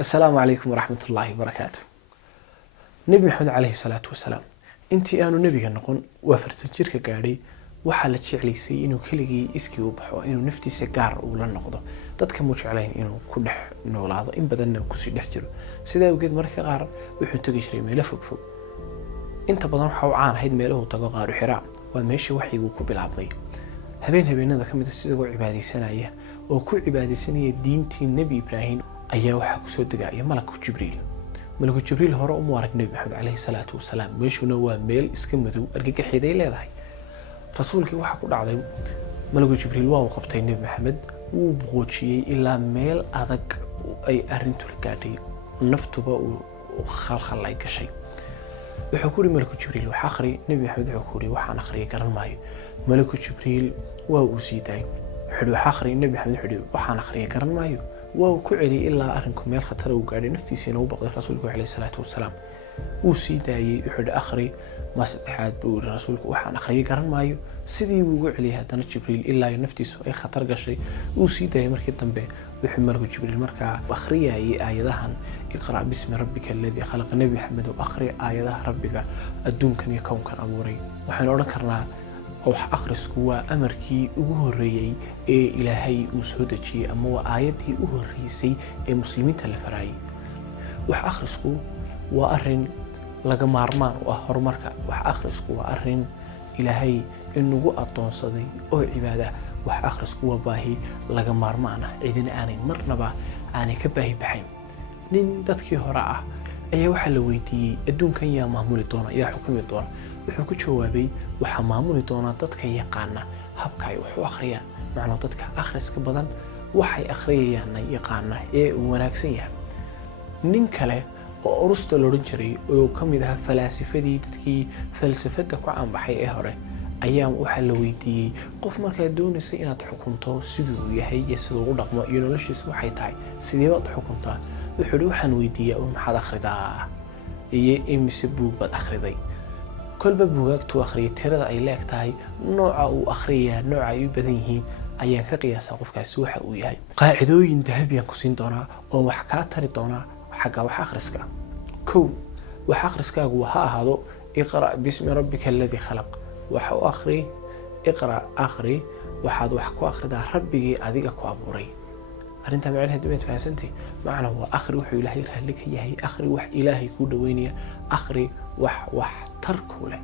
السلام عليكم ورحمة الله وبركاته. نبي محمد عليه الصلاة والسلام intii aanu nabiga noqon waa fartan jirka gaadhay waxaa la jeclaysay inuu keligii iskii u baxo inuu naftiisa gaar u la noqdo dadka mu jeclayn inuu ku dhex noolaado in badanna ku sii dhex jiro sidaa awgeed marka qaar wuxuu tagi jiray meelo fogfog inta badan waxa uu caan ahayd meelaha uu tago qaaru xiraa waa meesha waxyigu ku bilaabmay habeenada kamid ah sidoo cibaadeysanaya oo ku cibaadeysanaya diintii nabi ibraahim ayaa waxa ku soo degaya malak jibriil hore u muarag nabi maxamed alayhi salaatu wasalaam meeshuna waa meel iska madow argagaxeeday leedahay rasuulkii waxa ku dhacday malak jibriil waa uu qabtay nabi maxamed uu boqojiyay ilaa meel adag ay arintu la gaadhay naftuba uu khalkhal ay gashay wuxuu ku yiri malak jibriil waxa akhri nabi maxamed wuxuu ku yiri waxaan akhriyo garan maayo malak jibriil waa uu siiday wuxuu waxa akhri nabi maxamed wuxuu yiri waxaan akhriyo garan maayo waa ku celi ilaa arinku meel khatar uu gaadhay naftiisina uu baqday rasuulku alayhi salaatu wasalaam uu siidaayay wuxuu akhri ma saddexaad buu rasuulku waxaan akhriyo garan maayo sidii uu ugu celiyay hadana jibriil ilaa naftiisu ay khatar gashay uu siidaayay markii dambe wuxuu malak jibriil markaa akhriyay aayadahan iqra bismi rabbika alladhi khalaqa nabi maxamed oo akhri aayadaha rabbiga adduunkan iyo kownkan abuuray waxaan oran karnaa wax akhrisku waa amarkii ugu horeeyay ee ilaahay uu soo dejiyay ama waa aayadii ugu horeysay ee muslimiinta la faray wax akhrisku waa arin laga maarmaan u ah horumarka wax akhrisku waa arin ilaahay inagu adoonsaday oo cibaada wax akhrisku waa baahi laga maarmaan ah cidina aanay marnaba aanay ka baahi baxayn nin dadkii hore ah ayaa waxa la weydiiyay adduunkan yaa maamuli doona yaa xukumi doona wuxuu ku jawaabay waxa maamuli doona dadka yaqaana habka ay wax u akhriyaan macnaheedu dadka akhriska badan waxay akhriyayaan yaqaana ee wanaagsan yahay nin kale oo urusta loo jiray oo kamid ah falaasifadii dadkii falsafada ku caanbaxay ee hore ayaa waxa la weydiiyay qof markaa doonaysa inaad xukunto siduu yahay iyo siduu u dhaqmo iyo noloshiisa waxay tahay sidee baad xukuntaa wuxuu waxaan weydiiyay maxaad akhridaa iyo imise buug baad akhriday kolba buugaagtu akhriyay tirada ay leegtahay nooca uu akhriyaa nooca ay u badan yihiin ayaan ka qiyaasaa qofkaasi waxa uu yahay qaacidooyin dahabi aan ku siin doonaa oo wax ka tari doona xagga wax akhriska wax akhriskaagu ha ahaado iqra bismi rabbika alladhi khalaq waxa uu akhri waxaad wax ku akhridaa rabbigii adiga ku abuuray arinta macnaheedu ma fahansantay macna waa akhri wuxuu ilaahay raali ka yahay akhri wax ilaahay ku dhaweynaya akhri wax tarku leh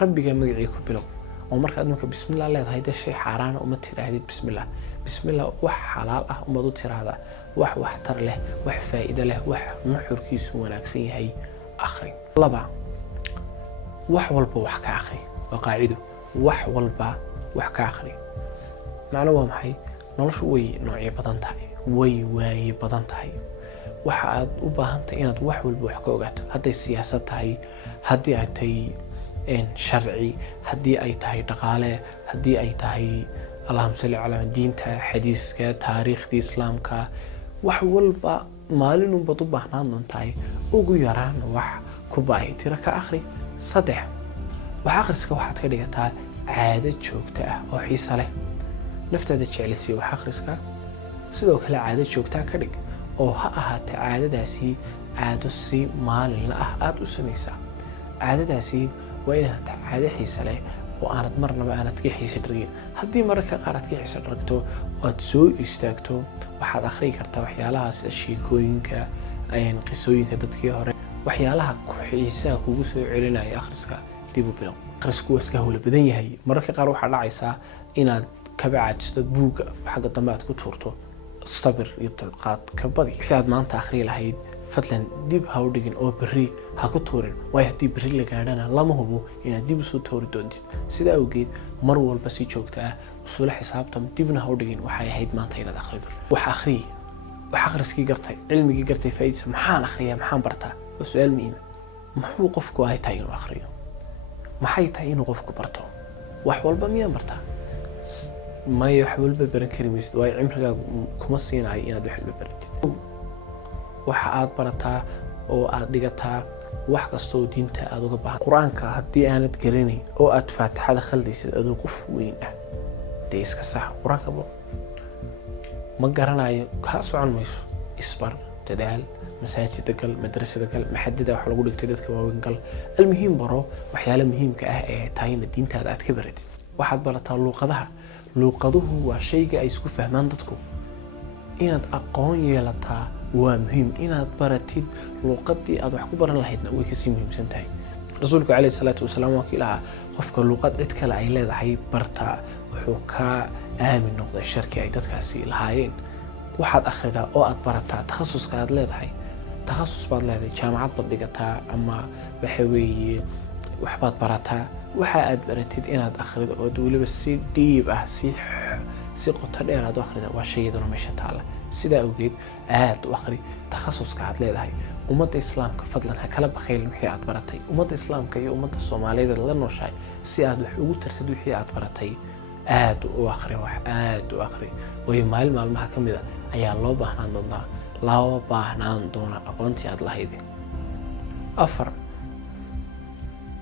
rabbiga magaciisa ku bilow oo markaad marka bismillaah leedahay shay xaraan uma tiraahid bismillaah wax xalaal ah uma u tiraahda wax tar leh wax faa'iido leh wax nuxurkiisu wanaagsan yahay akhri laba wax walba wax ka akhri waa qaacido wax walba wax ka akhri macna waa maxay noloshu way noocyo badan tahay way badan tahay waxa aad u baahan tahay inaad wax walba wax ka ogaato haday siyaasad tahay hadii ay tahay sharci hadii ay tahay dhaqaale hadii ay tahay allahumma salli ala diinta xadiiska taariikhda islaamka wax walba maalin bad u baahnaan doontahay ugu yaraan wax ku baahi tira ka akhri saddex wax akhriska waxaad ka dhigataa caado joogto ah oo xiiso leh naftaada jeclisay wax akhriska sidoo kale caado joogto ka dhig oo ha ahaato caadadaasi caado si maalin ah aad u samaysaa caadadaasi waa inaad caado xiiso leh oo aanad marnaba aanad ka xiiso dhigin haddii mararka qaar aad ka xiiso dhigto aad soo istaagto waxaad akhri kartaa waxyaalaha sida sheekooyinka qisooyinka dadkii hore waxyaalaha ku xiisaha kugu soo celinaya akhriska dib u bilow akhrisku waa iska hawlo badan yahay mararka qaar waxaa dhacaysa inaad kabacajisto buuga xagga dambe aad ku tuurto sabir iyo dulqaad ka badi wixii aad maanta akhri lahayd fadlan dib ha u dhigin oo berri ha ku tuurin way haddii berri la gaadhana lama hubo inaad dib usoo tuuri doontid sidaa awgeed mar walba si joogto ah usula xisaabtam dibna ha u dhigin waxay ahayd maanta inaad akhrido wax akhriskii gartay cilmigii gartay faa'iidaysa maxaan akhriyaa maxaan bartaa waa su'aal muhiim muxuu qofku ay tahay inuu akhriyo maxay tahay inuu qofku barto wax walba miyaan bartaa ما يحمل ببرن كلمة واي عمرك كم سنة إن ده حلو ببرد وحقات برتها أو أدقتها وحق الصوتين تأذوق بعض القرآن كهدي أنا تقرني أو أتفتح هذا خلدي أذوق وين تيسك صح القرآن كبر ما قرنا كاس عن ميس إصبر dadaal masaajida gal madrasada gal maxadida wax lagu dhigtay dadka waaweyn gal almuhiim baro waxyaalo muhiimka ah ee taayna diintaada aad ka baratid waxaad barataa luuqaduhu waa shayga ay isku fahmaan dadku inaad aqoon yeelataa waa muhiim inaad baratid luuqadii aad wax ku baran lahaydna way kasii muhiimsan tahay rasuulku calayhi salaatu wasalaam waa kii lahaa qofka luuqad cid kale ay leedahay bartaa wuxuu ka aamin noqday sharkii ay dadkaasi lahaayeen waxaad akhridaa oo aad barataa takhasuska aad leedahay takhasus baad leedahay jaamacad baad dhigataa ama waxa weeye waxbaad barataa waxa aad baratid inaad akhrido oo weliba si dhiib ah si qoto dheer aad u akhrida waa shayaduna meesha taala sidaa awgeed aad u akhri takhasuska aad leedahay ummadda islaamka fadlan ha kala bakhaylin wixii aad baratay ummadda islaamka iyo ummadda soomaaliyeed la nooshahay si aad wax ugu tartid wixii aad baratay aad u akhri way maalmaha ka mid ah ayaa loo baahnaan doonaa aqoontii aad lahayd 4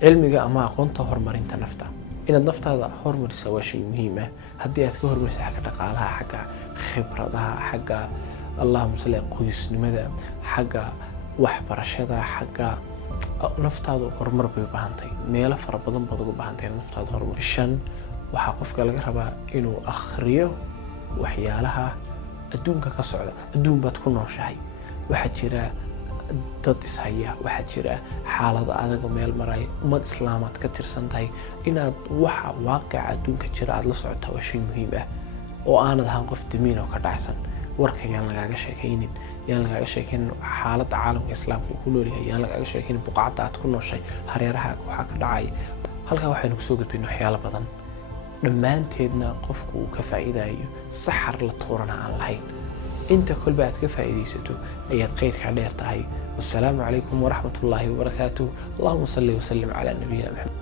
cilmiga ama aqoonta horumarinta nafta inaad naftaada horumarisaa waa shay muhiim ah haddii aad ka horumariso xagga dhaqaalaha xagga khibradaha xagga allahumma salli qoysnimada xagga waxbarashada xagga naftaadu horumar bay u baahantahay meelo fara badan baad ugu baahantahay naftaada horumar 5 waxaa qofka laga rabaa inuu akhriyo waxyaalaha adduunka ka socda adduun baad ku nooshahay waxaa jira dad ishaya waxaa jira xaalado adag meel maray ummad islaamaad ka tirsan tahay inaad waxa waaqica adduunka jira aad la socotaa waa shay muhiim ah oo aanad ahaan qof damiin oo ka dhacsan warka yaan lagaaga sheekaynin xaaladda caalamka islaamka uu ku noolyahay yaan lagaaga sheekaynin buqacadda aad ku nooshay hareeraha waxaa ka dhacaya halkaa waxaynu kusoo gudbayna waxyaalo badan dhammaanteedna qofku uu ka faa'iidayo saxar la tuurana aan lahayn inta kolba aad ka faa'iidaysato ayaad khayrka dheer tahay wassalaamu calaykum waraxmatullaahi wabarakaatuh allahuma salli wasallim calaa nabiyina maxamed